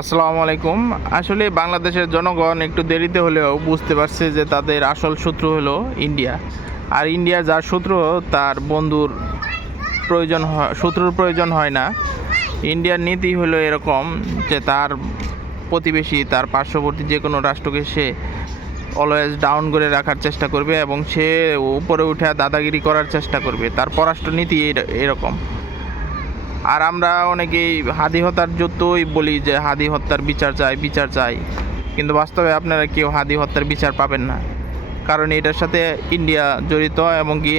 আসসালামু আলাইকুম। আসলে বাংলাদেশের জনগণ একটু দেরিতে হলেও বুঝতে পারছে যে তাদের আসল শত্রু হলো ইন্ডিয়া। আর ইন্ডিয়া যার শত্রু তার বন্ধুর শত্রুর প্রয়োজন হয় না। ইন্ডিয়ার নীতি হলো এরকম যে তার প্রতিবেশী, তার পার্শ্ববর্তী যে কোনো রাষ্ট্রকে সে অলওয়েজ ডাউন করে রাখার চেষ্টা করবে এবং সে উপরে উঠে দাদাগিরি করার চেষ্টা করবে। তার পররাষ্ট্রনীতি এরকম। আর আমরা অনেকেই হাদি হত্যার যতই বলি যে হাদি হত্যার বিচার চাই, কিন্তু বাস্তবে আপনারা কেউ হাদি হত্যার বিচার পাবেন না, কারণ এটার সাথে ইন্ডিয়া জড়িত এবং কি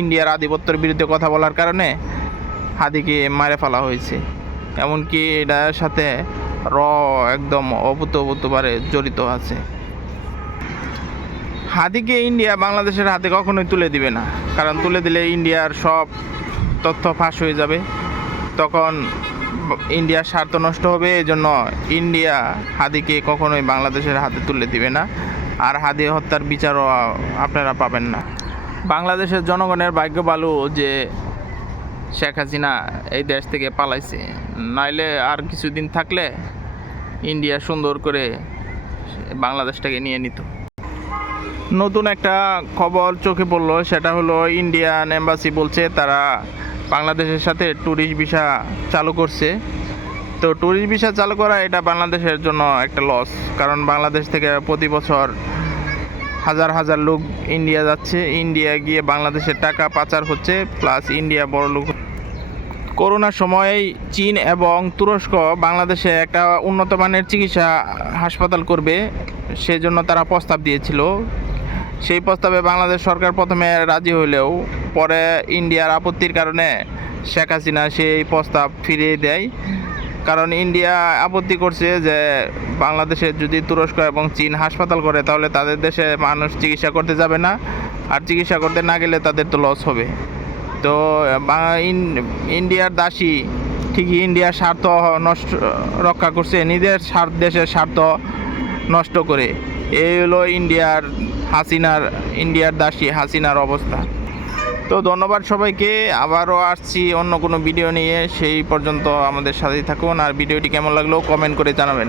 ইন্ডিয়ার আধিপত্যের বিরুদ্ধে কথা বলার কারণে হাদিকে মারে ফেলা হয়েছে। এমনকি এটার সাথে একদম অভূতপূর্বভাবে জড়িত আছে। হাদিকে ইন্ডিয়া বাংলাদেশের হাতে কখনোই তুলে দিবে না, কারণ তুলে দিলে ইন্ডিয়ার সব তথ্য ফাঁস হয়ে যাবে, তখন ইন্ডিয়ার স্বার্থ নষ্ট হবে। এই জন্য ইন্ডিয়া হাদিকে কখনোই বাংলাদেশের হাতে তুলে দিবে না, আর হাদি হত্যার বিচারও আপনারা পাবেন না। বাংলাদেশের জনগণের ভাগ্য ভালো যে শেখ হাসিনা এই দেশ থেকে পালাইছে, নাইলে আর কিছুদিন থাকলে ইন্ডিয়া সুন্দর করে বাংলাদেশটাকে নিয়ে নিত। নতুন একটা খবর চোখে পড়লো, সেটা হলো ইন্ডিয়ান এম্বাসি বলছে তারা বাংলাদেশের সাথে ট্যুরিস্ট ভিসা চালু করছে। তো ট্যুরিস্ট ভিসা চালু করা এটা বাংলাদেশের জন্য একটা লস, কারণ বাংলাদেশ থেকে প্রতি বছর হাজার হাজার লোক ইন্ডিয়া যাচ্ছে, ইন্ডিয়া গিয়ে বাংলাদেশের টাকা পাচার হচ্ছে, প্লাস ইন্ডিয়া বড় লোক। করোনার সময় চীন এবং তুরস্ক বাংলাদেশে একটা উন্নত মানের চিকিৎসা হাসপাতাল করবে, সেজন্য তারা প্রস্তাব দিয়েছিল। সেই প্রস্তাবে বাংলাদেশ সরকার প্রথমে রাজি হলেও পরে ইন্ডিয়ার আপত্তির কারণে শেখ হাসিনা সেই প্রস্তাব ফিরিয়ে দেয়। কারণ ইন্ডিয়া আপত্তি করছে যে বাংলাদেশে যদি তুরস্ক এবং চীন হাসপাতাল করে তাহলে তাদের দেশে মানুষ চিকিৎসা করতে যাবে না, আর চিকিৎসা করতে না গেলে তাদের তো লস হবে। তো ইন্ডিয়ার দাসী ঠিকই ইন্ডিয়ার স্বার্থ রক্ষা করছে, নিজের দেশের স্বার্থ নষ্ট করে। এই হলো ইন্ডিয়ার দাসী হাসিনার অবস্থা। তো ধন্যবাদ সবাইকে। আবারও আসছি অন্য কোনো ভিডিও নিয়ে, সেই পর্যন্ত আমাদের সাথেই থাকুন। আর ভিডিওটি কেমন লাগলো কমেন্ট করে জানাবেন।